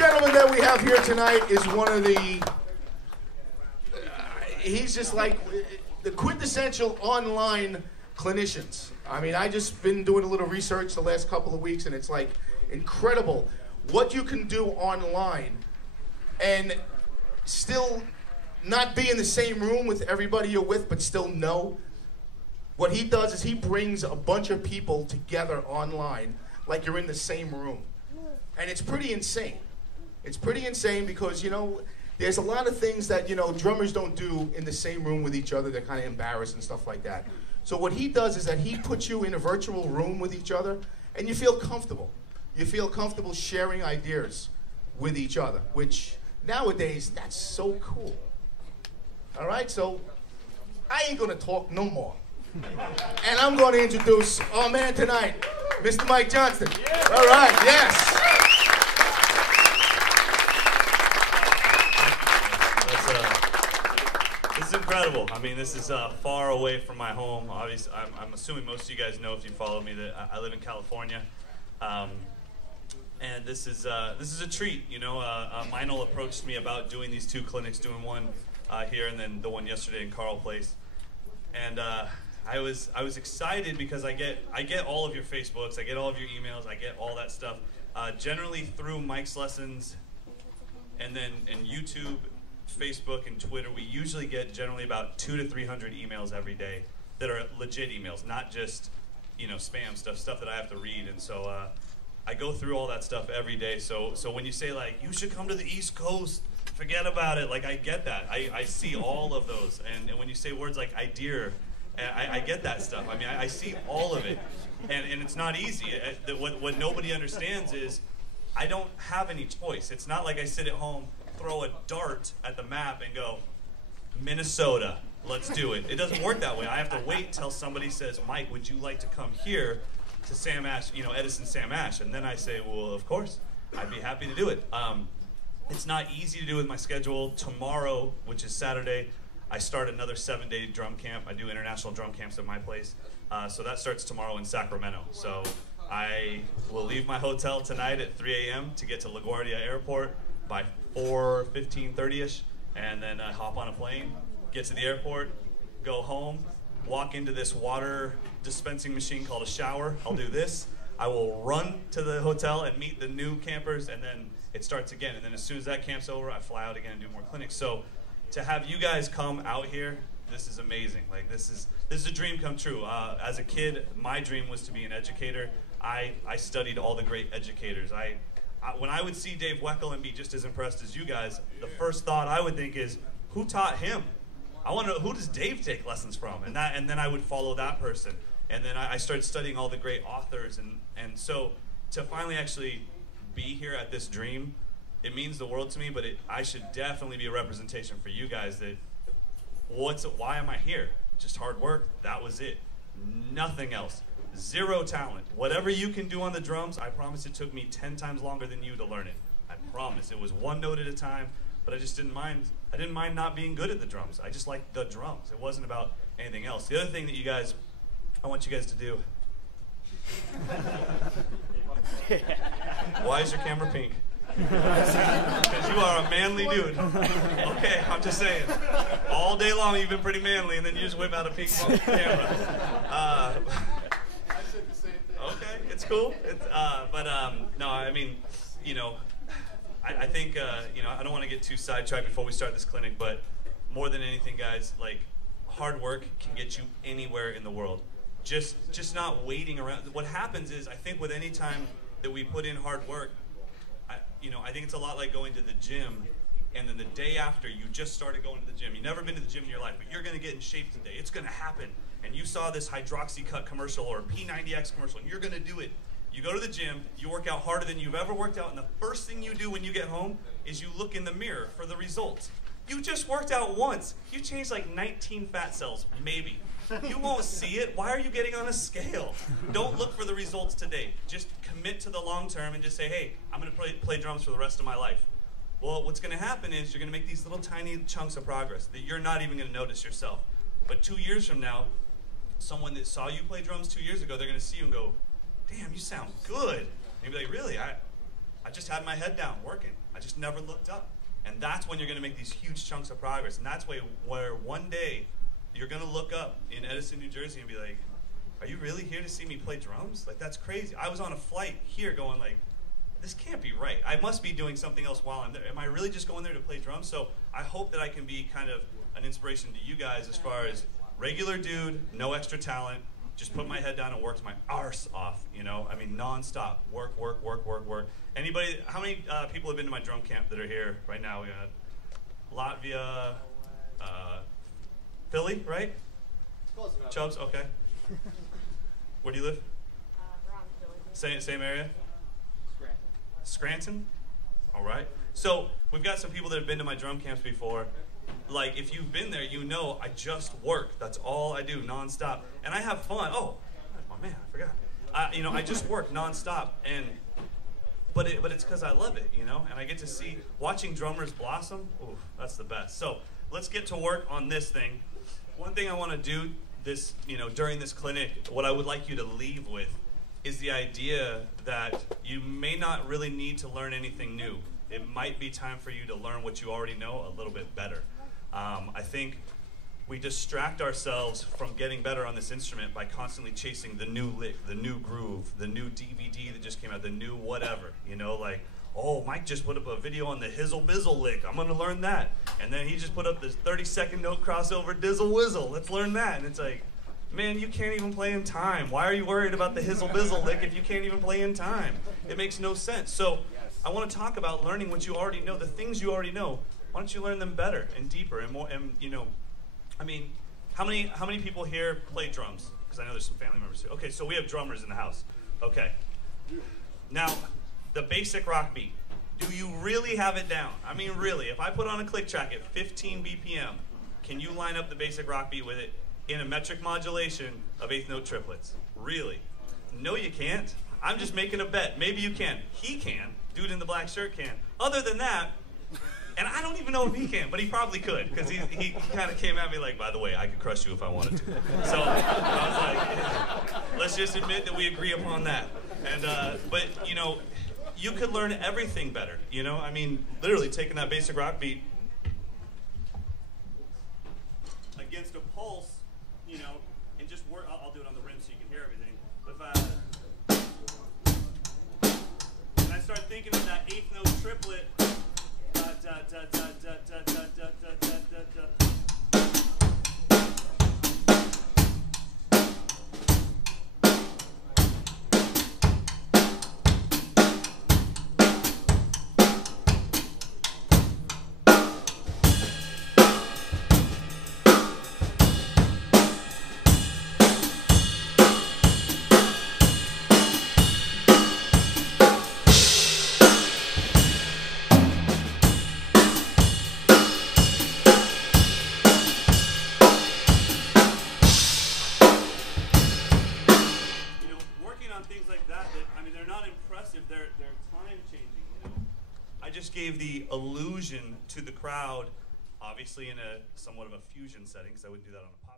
gentleman that we have here tonight is one of the, he's just like the quintessential online clinicians. I mean, I just been doing a little research the last couple of weeks, and it's like incredible what you can do online and still not be in the same room with everybody you're with, but still know. What he does is he brings a bunch of people together online like you're in the same room. And it's pretty insane. It's pretty insane because, you know, there's a lot of things that, you know, drummers don't do in the same room with each other. They're kind of embarrassed and stuff like that. So what he does is that he puts you in a virtual room with each other, and you feel comfortable. You feel comfortable sharing ideas with each other, which nowadays, that's so cool. All right, so I ain't gonna talk no more. And I'm going to introduce our man tonight, Mr. Mike Johnston. Yeah. All right, yes. This is incredible. I mean, this is far away from my home. Obviously, I'm assuming most of you guys know if you follow me that I live in California, and this is a treat. You know, Meinl approached me about doing these two clinics, doing one here and then the one yesterday in Carl Place, and. I was excited because I get all of your Facebooks, I get all of your emails, I get all that stuff generally through Mike's lessons, and then in YouTube, Facebook, and Twitter. We usually get generally about 200 to 300 emails every day that are legit emails, not just, you know, spam stuff that I have to read. And so I go through all that stuff every day. So when you say like you should come to the East Coast, forget about it. Like I get that. I see all of those. And when you say words like idea. I get that stuff. I mean, I see all of it, and it's not easy. What nobody understands is I don't have any choice. It's not like I sit at home, throw a dart at the map, and go, Minnesota, let's do it. It doesn't work that way. I have to wait till somebody says, Mike, would you like to come here to Sam Ash, you know, Edison Sam Ash? And then I say, well, of course, I'd be happy to do it. It's not easy to do with my schedule. Tomorrow, which is Saturday, I start another 7-day drum camp. I do international drum camps at my place. So that starts tomorrow in Sacramento. So I will leave my hotel tonight at 3 a.m. to get to LaGuardia Airport by 4:15, 30-ish, and then hop on a plane, get to the airport, go home, walk into this water dispensing machine called a shower. I'll do this. I will run to the hotel and meet the new campers, and then it starts again. And then as soon as that camp's over, I fly out again and do more clinics. So to have you guys come out here, this is amazing. Like this is a dream come true. As a kid, my dream was to be an educator. I studied all the great educators. When I would see Dave Weckl and be just as impressed as you guys, the first thought I would think is, who taught him? I want to know, who does Dave take lessons from? And then I would follow that person. And then I started studying all the great authors. And so to finally actually be here at this dream, it means the world to me, but I should definitely be a representation for you guys that, why am I here? Just hard work, that was it. Nothing else. Zero talent. Whatever you can do on the drums, I promise it took me 10 times longer than you to learn it. I promise. It was one note at a time, but I just didn't mind. I didn't mind not being good at the drums. I just liked the drums. It wasn't about anything else. The other thing that I want you guys to do. Why is your camera pink? Because you are a manly dude. Okay, I'm just saying. All day long you've been pretty manly, and then you just whip out a pink camera. I said the same thing. Okay, it's cool. No, I mean, you know, I think, you know, I don't want to get too sidetracked before we start this clinic, but more than anything, guys, like, hard work can get you anywhere in the world. Just not waiting around. What happens is, I think with any time that we put in hard work, I think it's a lot like going to the gym, and then the day after you just started going to the gym. You've never been to the gym in your life, but you're going to get in shape today. It's going to happen. And you saw this Hydroxycut commercial or P90X commercial, and you're going to do it. You go to the gym, you work out harder than you've ever worked out, and the first thing you do when you get home is you look in the mirror for the results. You just worked out once. You changed like 19 fat cells, maybe. You won't see it. Why are you getting on a scale? Don't look for the results today. Just commit to the long term and just say, hey, I'm going to play drums for the rest of my life. Well, what's going to happen is you're going to make these little tiny chunks of progress that you're not even going to notice yourself. But 2 years from now, someone that saw you play drums 2 years ago, they're going to see you and go, damn, you sound good. And you'll be like, really? I just had my head down working. I just never looked up. And that's when you're going to make these huge chunks of progress. And that's where one day you're going to look up in Edison, New Jersey and be like, are you really here to see me play drums? Like, that's crazy. I was on a flight here going like, this can't be right. I must be doing something else while I'm there. Am I really just going there to play drums? So I hope that I can be kind of an inspiration to you guys as far as regular dude, no extra talent, just put my head down and worked my arse off, you know? I mean, nonstop, work, work, work, work, work. Anybody, how many people have been to my drum camp that are here right now? We got Latvia, Philly, right? Close enough. Chubbs, okay. Where do you live? Around Philly. Same area? Scranton. Scranton? All right. So we've got some people that have been to my drum camps before. Like, if you've been there, you know I just work. That's all I do, nonstop. And I have fun. Oh, that's my man, I forgot. You know, I just work nonstop. But it's because I love it, you know? And I get to see, watching drummers blossom, ooh, that's the best. So let's get to work on this thing. One thing I want to do this, you know, during this clinic, what I would like you to leave with is the idea that you may not really need to learn anything new. It might be time for you to learn what you already know a little bit better. I think we distract ourselves from getting better on this instrument by constantly chasing the new lick, the new groove, the new DVD that just came out, the new whatever, you know, like, oh, Mike just put up a video on the hizzle bizzle lick. I'm gonna learn that. And then he just put up this 30-second note crossover dizzle whizzle. Let's learn that. And it's like, man, you can't even play in time. Why are you worried about the hizzle bizzle lick if you can't even play in time? It makes no sense. So I want to talk about learning what you already know, the things you already know. Why don't you learn them better and deeper and more? And you know, I mean, how many people here play drums? Because I know there's some family members here. Okay, so we have drummers in the house. Okay. Now, the basic rock beat. Do you really have it down? I mean, really, if I put on a click track at 15 BPM, can you line up the basic rock beat with it in a metric modulation of eighth note triplets? Really? No, you can't. I'm just making a bet. Maybe you can. He can. Dude in the black shirt can. Other than that, and I don't even know if he can, but he probably could, because he kind of came at me like, by the way, I could crush you if I wanted to. So I was like, let's just admit that we agree upon that. And but you know, you could learn everything better. You know, I mean, literally taking that basic rock beat against a pulse, you know, and just work. I'll do it on the rim so you can hear everything. But if I start thinking of that eighth note triplet. I just gave the illusion to the crowd, obviously in a somewhat of a fusion setting, because I wouldn't do that on a